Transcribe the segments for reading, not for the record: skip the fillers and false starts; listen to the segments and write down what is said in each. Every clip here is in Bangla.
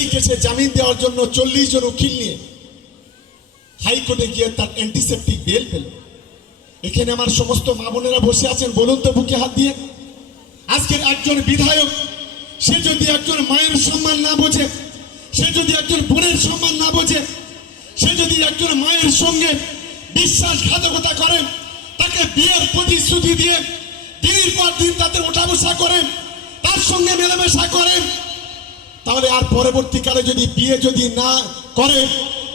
জেল কেসে জামিন দেওয়ার জন্য 40 জন উকিল নিয়ে হাইকোর্টে গিয়ে তার অ্যান্টিসেপ্টিক বেল পেল। এখানে আমার সমস্ত মা বোনেরা বসে আছেন, বলুন তো বুকে হাত দিয়ে, আজকের একজন বিধায়ক সে যদি একজন মায়ের সম্মান না বোঝে, সে যদি একজন বোনের সম্মান না বোঝে, সে যদি একজন মায়ের সঙ্গে বিশ্বাসঘাতকতা করে, তাকে বিয়ের প্রতিশ্রুতি দিয়ে দিনের পর দিন তাদের ওঠা বসা করে, তার সঙ্গে মেলামেশা করে, তাহলে আর পরবর্তীকালে যদি বিয়ে যদি না করে,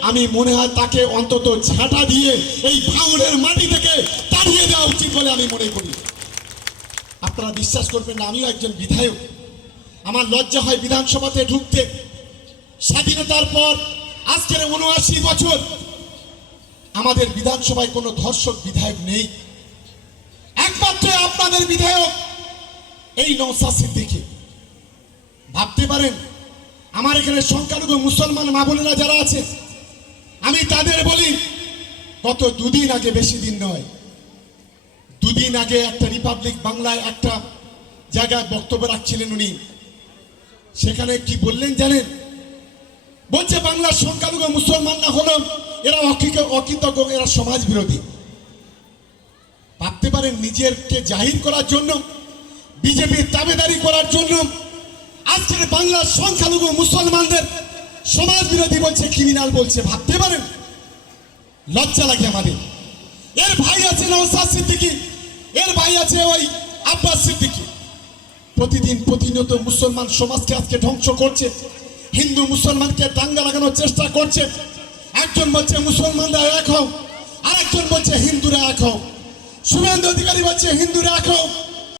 আমি মনে হয় তাকে অন্তত ঝাঁটা দিয়ে এই ভাঙনের মাটি থেকে তাড়িয়ে দেওয়া উচিত বলে আমি মনে করি। আপনারা বিশ্বাস করবেন না, আমিও একজন বিধায়ক, আমার লজ্জা হয় বিধানসভাতে ঢুকতে। স্বাধীনতার পর আজকের ৭৯ বছর আমাদের বিধানসভায় কোনো ধর্ষক বিধায়ক নেই। একমাত্র আপনাদের বিধায়ক এই নওশাদ সিদ্দিকী। ভাবতে পারেন, আমার এখানে সংখ্যালঘু মুসলমান মা বোনেরা যারা আছে, আমি তাদের বলি, গত 2 দিন আগে, বেশি দিন নয়, 2 দিন আগে একটা রিপাবলিক বাংলায় একটা জায়গায় বক্তব্য রাখছিলেন উনি। সেখানে কি বললেন জানেন? বলছে বাংলার সংখ্যালঘু মুসলমান না হলো এরা অকৃতজ্ঞ, এরা সমাজ বিরোধী। ভাবতে পারেন, নিজেরকে জাহির করার জন্য, বিজেপির দাবেদারি করার জন্য আজকের বাংলার সংখ্যালঘু মুসলমানদের সমাজ বিরোধী বলছে, ক্রিমিনাল বলছে। ভাবতে পারেন, লজ্জা লাগে আমাদের। এর ভাই আছে নওশাদ সিদ্দিকী, এর ভাই আছে ওই আব্বাস সিদ্দিকী। প্রতিদিন প্রতিনিয়ত মুসলমান সমাজকে আজকে ধ্বংস করছে, হিন্দু মুসলমানকে দাঙ্গা লাগানোর চেষ্টা করছে। একজন বলছে মুসলমানরা এক হও, আরেকজন বলছে হিন্দুরা এক হও। শুভেন্দু অধিকারী বলছে হিন্দুরা এক হও,